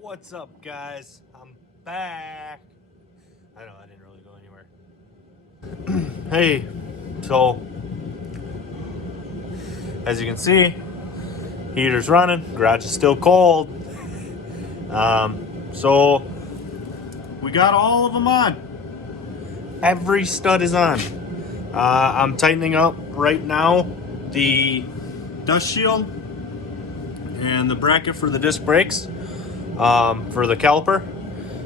What's up, guys? I'm back. I know I didn't really go anywhere. Hey, so as you can see, heater's running, garage is still cold. So we got all of them on. Every stud is on. I'm tightening up right now the dust shield and the bracket for the disc brakes for the caliper.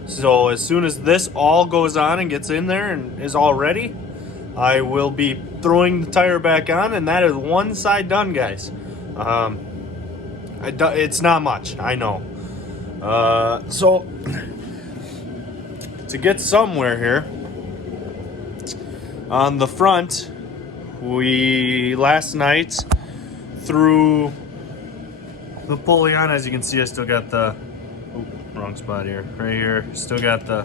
So as soon as this all goes on and gets in there and is all ready, I will be throwing the tire back on, and that is one side done, guys. It's not much, I know. So to get somewhere here, on the front, we last night threw the pulley on. As you can see, I still got the wrong spot here, right here. Still got the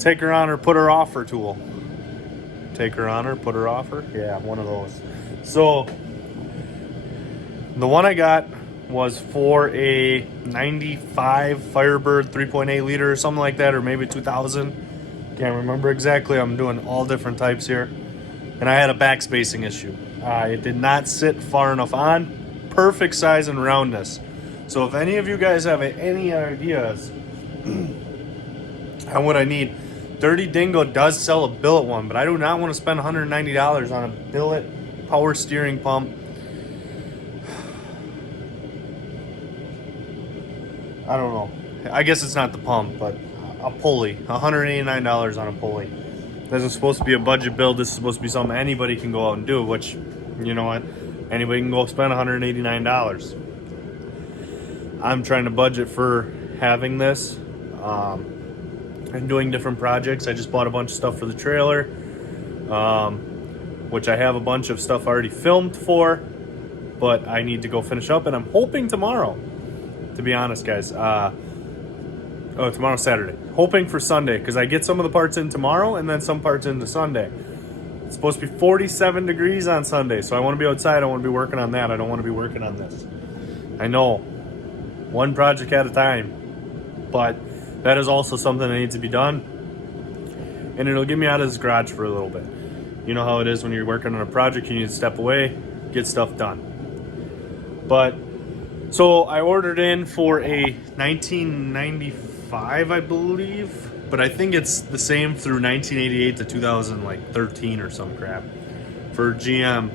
take her on or put her off her tool. Take her on or put her off her. Yeah, one of those. So the one I got was for a 95 Firebird 3.8 liter or something like that, or maybe 2000. Can't remember exactly. I'm doing all different types here. And I had a backspacing issue. It did not sit far enough on. Perfect size and roundness. So if any of you guys have any ideas on what I need, Dirty Dingo does sell a billet one, but I do not want to spend $190 on a billet power steering pump. I don't know. I guess it's not the pump, but a pulley. $189 on a pulley. This is supposed to be a budget build. This is supposed to be something anybody can go out and do, which, you know what? Anybody can go spend $189. I'm trying to budget for having this and doing different projects. I just bought a bunch of stuff for the trailer, which I have a bunch of stuff already filmed for, but I need to go finish up, and I'm hoping tomorrow, to be honest, guys. Tomorrow's Saturday. Hoping for Sunday, because I get some of the parts in tomorrow and then some parts into Sunday. It's supposed to be 47 degrees on Sunday, so I want to be outside. I want to be working on that. I don't want to be working on this. I know, one project at a time, but that is also something that needs to be done, and it'll get me out of this garage for a little bit. You know how it is when you're working on a project, you need to step away, get stuff done. But so I ordered in for a 1995, I believe, but I think it's the same through 1988 to 2013 or some crap for GM.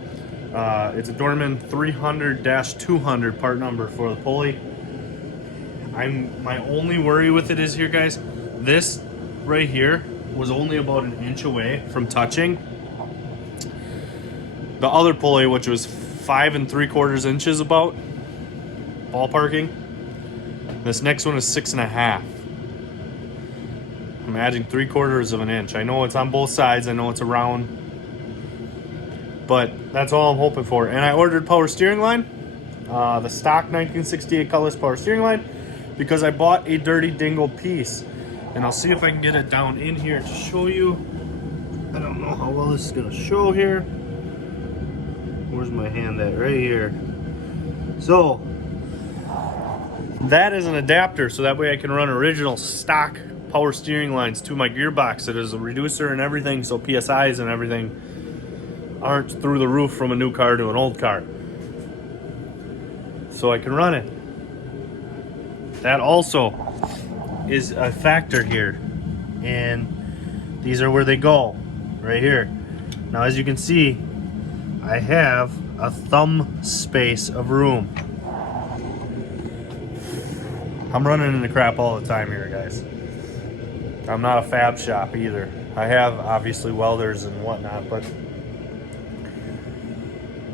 It's a Dorman 300-200 part number for the pulley. My only worry with it is here, guys, this right here was only about an inch away from touching the other pulley, which was 5 3/4 inches about ballparking. This next one is 6.5. I'm adding 3/4 of an inch. I know it's on both sides. I know it's around, but that's all I'm hoping for. And I ordered power steering line, the stock 1968 Cutlass power steering line, because I bought a Dirty Dingo piece, and I'll see if I can get it down in here to show you. I don't know how well this is gonna show here. Where's my hand at? Right here. So that is an adapter, so that way I can run original stock power steering lines to my gearbox. It is a reducer and everything, so PSIs and everything aren't through the roof from a new car to an old car. So I can run it. That also is a factor here, and these are where they go, right here. Now, as you can see, I have a thumb space of room. I'm running into crap all the time here, guys. I'm not a fab shop either. I have obviously welders and whatnot, but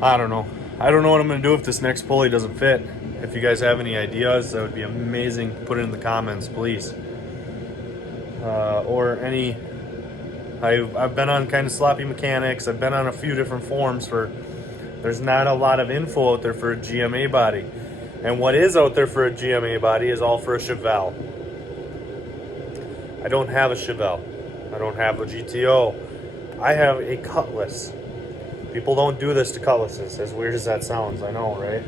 I don't know. I don't know what I'm gonna do if this next pulley doesn't fit. If you guys have any ideas, that would be amazing. Put it in the comments, please. Or any, I've been on kind of sloppy mechanics. I've been on a few different forums there's not a lot of info out there for a GMA body. And what is out there for a GMA body is all for a Chevelle. I don't have a Chevelle. I don't have a GTO. I have a Cutlass. People don't do this to Cutlasses, as weird as that sounds, I know, right?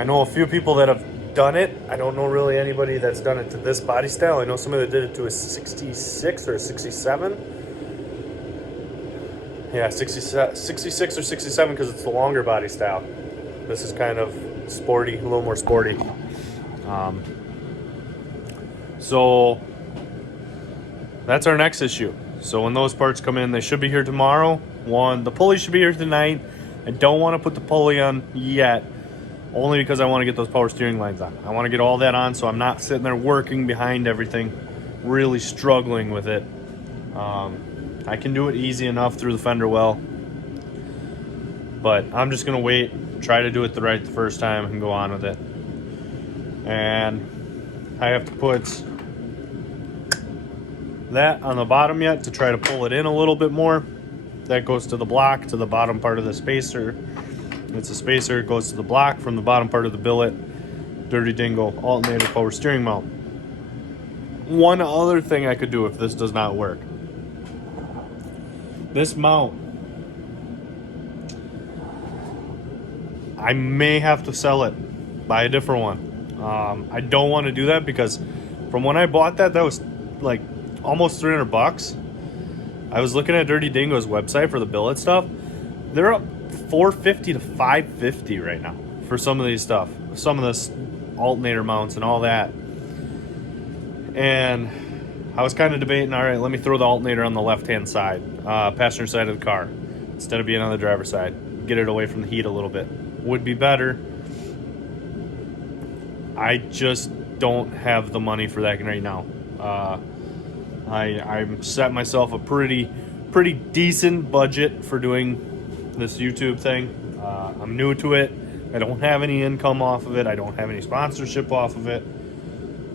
I know a few people that have done it. I don't know really anybody that's done it to this body style. I know somebody that did it to a 66 or a 67. Yeah, 66 or 67 because it's the longer body style. This is kind of sporty, a little more sporty. So that's our next issue. So when those parts come in, they should be here tomorrow. The pulley should be here tonight. I don't want to put the pulley on yet, only because I want to get those power steering lines on. I want to get all that on so I'm not sitting there working behind everything, really struggling with it. I can do it easy enough through the fender well, but I'm just going to wait, try to do it the first time and go on with it. And I have to put that on the bottom yet to try to pull it in a little bit more. That goes to the block, to the bottom part of the spacer. It's a spacer, it goes to the block from the bottom part of the billet. Dirty Dingo alternator power steering mount. One other thing I could do if this does not work. This mount, I may have to sell it, buy a different one. I don't want to do that because from when I bought that was like almost 300 bucks. I was looking at Dirty Dingo's website for the billet stuff. They're up 450 to 550 right now for some of these stuff, some of this alternator mounts and all that. And I was kind of debating, all right, let me throw the alternator on the left-hand side, passenger side of the car, instead of being on the driver's side. Get it away from the heat a little bit. Would be better. I just don't have the money for that right now. I'm set myself a pretty decent budget for doing this YouTube thing. I'm new to it. I don't have any income off of it. I don't have any sponsorship off of it.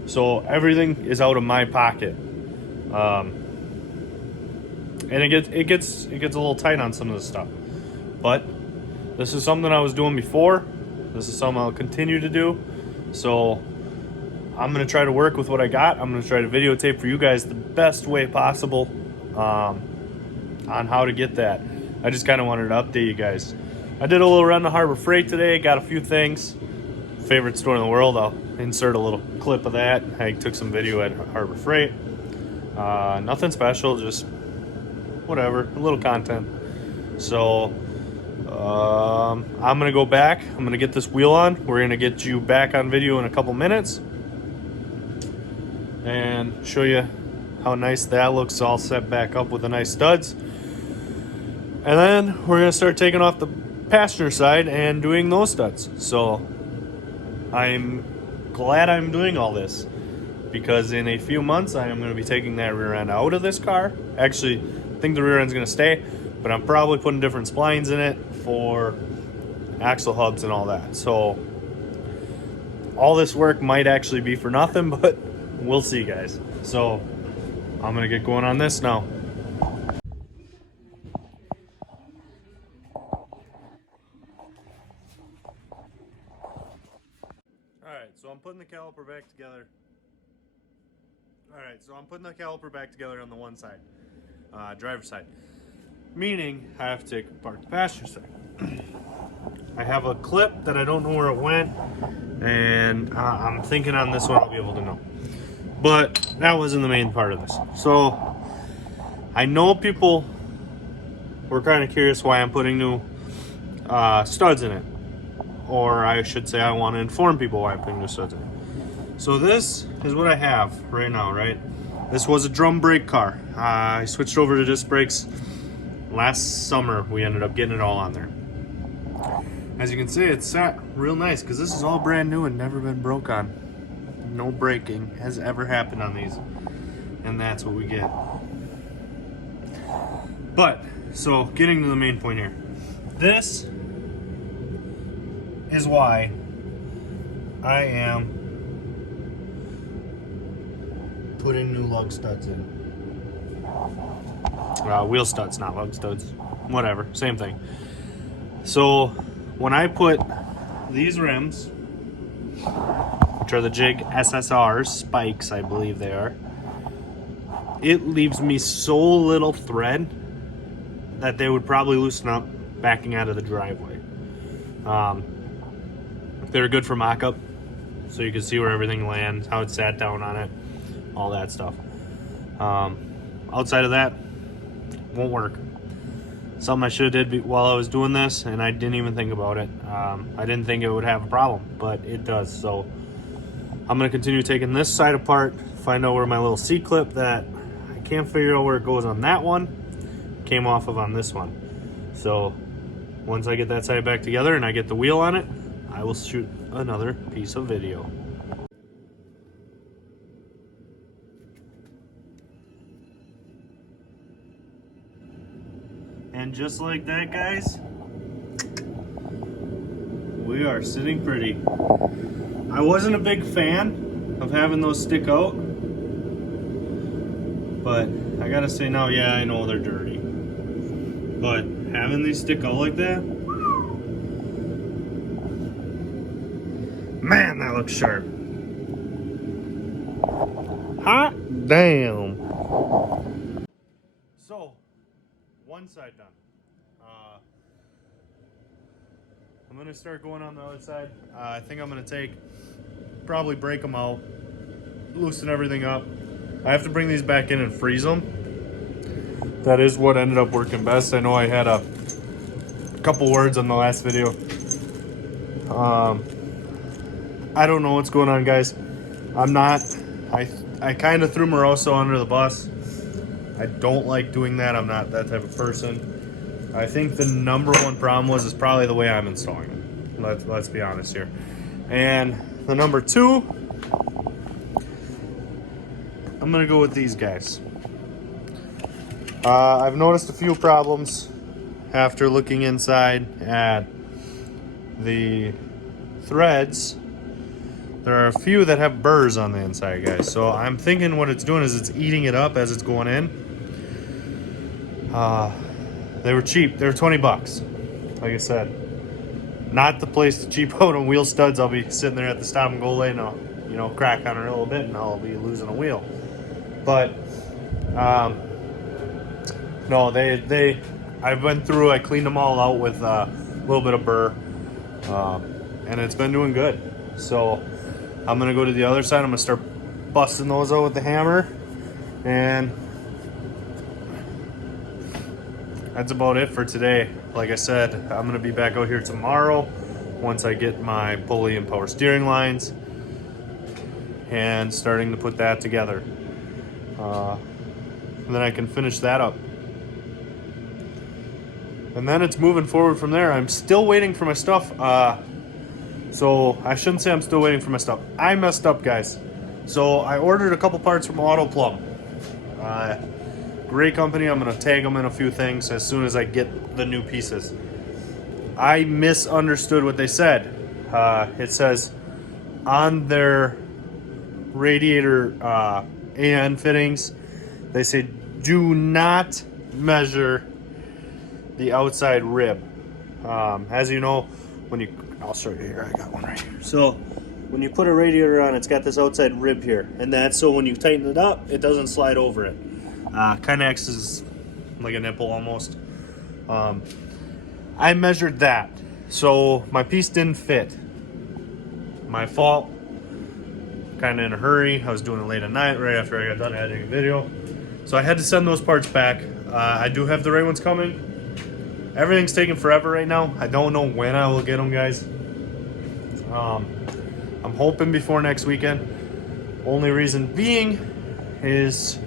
So everything is out of my pocket. And it gets a little tight on some of this stuff. But this is something I was doing before. This is something I'll continue to do. So I'm going to try to work with what I got. I'm going to try to videotape for you guys the best way possible on how to get that. I just kind of wanted to update you guys. I did a little run to Harbor Freight today. Got a few things. Favorite store in the world. I'll insert a little clip of that. I took some video at Harbor Freight. Nothing special, just whatever, a little content. So I'm going to go back. I'm going to get this wheel on. We're going to get you back on video in a couple minutes and show you how nice that looks, all set back up with the nice studs. And then we're going to start taking off the passenger side and doing those studs. So I'm glad I'm doing all this, because in a few months I am going to be taking that rear end out of this car. Actually, I think the rear end's going to stay, but I'm probably putting different splines in it for axle hubs and all that. So all this work might actually be for nothing, but we'll see, guys. So I'm going to get going on this now. So I'm putting the caliper back together. Alright, so I'm putting the caliper back together on the one side, driver's side. Meaning, I have to take apart the passenger side. I have a clip that I don't know where it went, and I'm thinking on this one I'll be able to know. But that wasn't the main part of this. So, I know people were kind of curious why I'm putting new studs in it. Or I should say I want to inform people why I'm putting new studs in it. So this is what I have right now, right? This was a drum brake car. I switched over to disc brakes last summer. We ended up getting it all on there. As you can see, it's set real nice because this is all brand new and never been broke on. No braking has ever happened on these. And that's what we get. But, so getting to the main point here. This is why I am putting new lug studs in. Wheel studs, not lug studs. Whatever, same thing. So when I put these rims, which are the Jig SSRs, spikes I believe they are, it leaves me so little thread that they would probably loosen up backing out of the driveway. They're good for mock-up, so you can see where everything lands, how it sat down on it, all that stuff. Outside of that, won't work. Something I should have did while I was doing this, and I didn't even think about it. I didn't think it would have a problem, but it does. So I'm gonna continue taking this side apart, find out where my little C-clip that I can't figure out where it goes on that one came off of on this one. So once I get that side back together and I get the wheel on it, I will shoot another piece of video. And just like that, guys, we are sitting pretty. I wasn't a big fan of having those stick out, but I gotta say now, yeah, I know they're dirty. But having these stick out like that, man, that looks sharp. Hot damn. So, one side done. I'm gonna start going on the other side. I think I'm gonna probably break them out, loosen everything up. I have to bring these back in and freeze them. That is what ended up working best. I know I had a couple words on the last video. I don't know what's going on, guys. I kind of threw Moroso under the bus. I don't like doing that. I'm not that type of person. I think the number one problem is probably the way I'm installing it. Let's be honest here. And the number two, I'm gonna go with these guys. I've noticed a few problems after looking inside at the threads. There are a few that have burrs on the inside, guys. So I'm thinking what it's doing is it's eating it up as it's going in. They were cheap. They were 20 bucks. Like I said, not the place to cheap out on wheel studs. I'll be sitting there at the stop and go lane, and I'll, you know, crack on it a little bit, and I'll be losing a wheel. But no, I went through. I cleaned them all out with a little bit of burr, and it's been doing good. So I'm gonna go to the other side. I'm gonna start busting those out with the hammer, and that's about it for today. Like I said, I'm gonna be back out here tomorrow once I get my pulley and power steering lines and starting to put that together. And then I can finish that up. And then it's moving forward from there. I'm still waiting for my stuff. So I shouldn't say I'm still waiting for my stuff. I messed up, guys. So I ordered a couple parts from Auto Plum. Great company. I'm gonna tag them in a few things as soon as I get the new pieces. I misunderstood what they said. It says on their radiator AN fittings, they say do not measure the outside rib. As you know, I'll show you here. I got one right here. So when you put a radiator on, it's got this outside rib here, and that's so when you tighten it up, it doesn't slide over it. Kind of acts as like a nipple almost. I measured that, so my piece didn't fit. My fault. Kind of in a hurry. I was doing it late at night, right after I got done editing a video. So I had to send those parts back. I do have the right ones coming. Everything's taking forever right now. I don't know when I will get them, guys. I'm hoping before next weekend. Only reason being is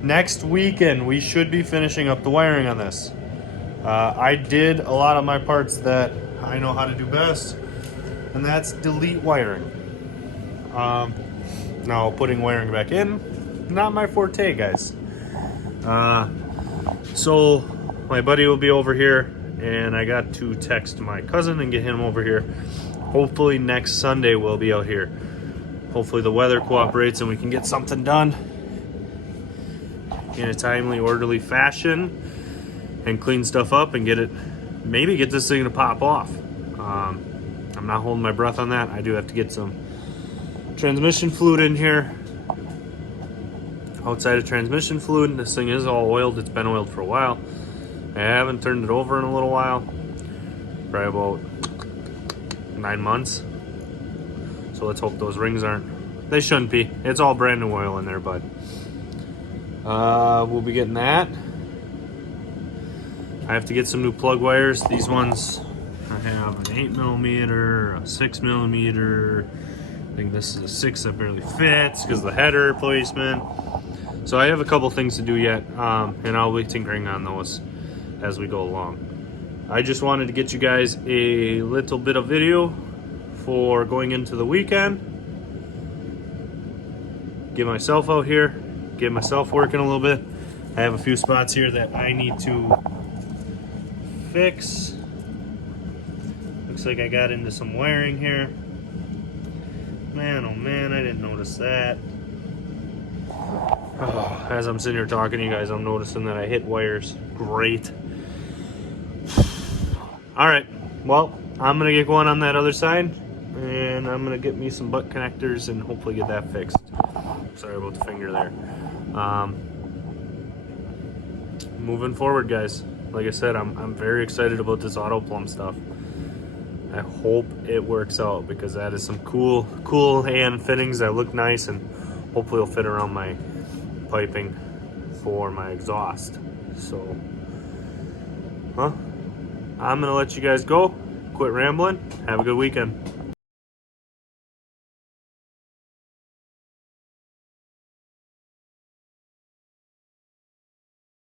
next weekend we should be finishing up the wiring on this. I did a lot of my parts that I know how to do best, and that's delete wiring. Now putting wiring back in, not my forte, guys. So my buddy will be over here, and I got to text my cousin and get him over here. Hopefully next Sunday we'll be out here. Hopefully the weather cooperates and we can get something done in a timely, orderly fashion and clean stuff up and maybe get this thing to pop off. I'm not holding my breath on that. I do have to get some transmission fluid in here. Outside of transmission fluid, this thing is all oiled. It's been oiled for a while. I haven't turned it over in a little while. Probably about 9 months. So let's hope those rings aren't. They shouldn't be. It's all brand new oil in there, bud. We'll be getting that. I have to get some new plug wires. These ones, I have an 8mm, a 6mm. I think this is a 6 that barely fits because of the header replacement. So I have a couple things to do yet, and I'll be tinkering on those as we go along. I just wanted to get you guys a little bit of video for going into the weekend. Get myself out here, get myself working a little bit. I have a few spots here that I need to fix. Looks like I got into some wiring here. Man, oh man, I didn't notice that. Oh, as I'm sitting here talking to you guys, I'm noticing that I hit wires. Great. All right, well, I'm gonna get going on that other side, and I'm gonna get me some butt connectors and hopefully get that fixed. Sorry about the finger there. Moving forward, guys. Like I said, I'm very excited about this auto plumb stuff. I hope it works out because that is some cool hand fittings that look nice and hopefully will fit around my piping for my exhaust. So, I'm gonna let you guys go. Quit rambling. Have a good weekend.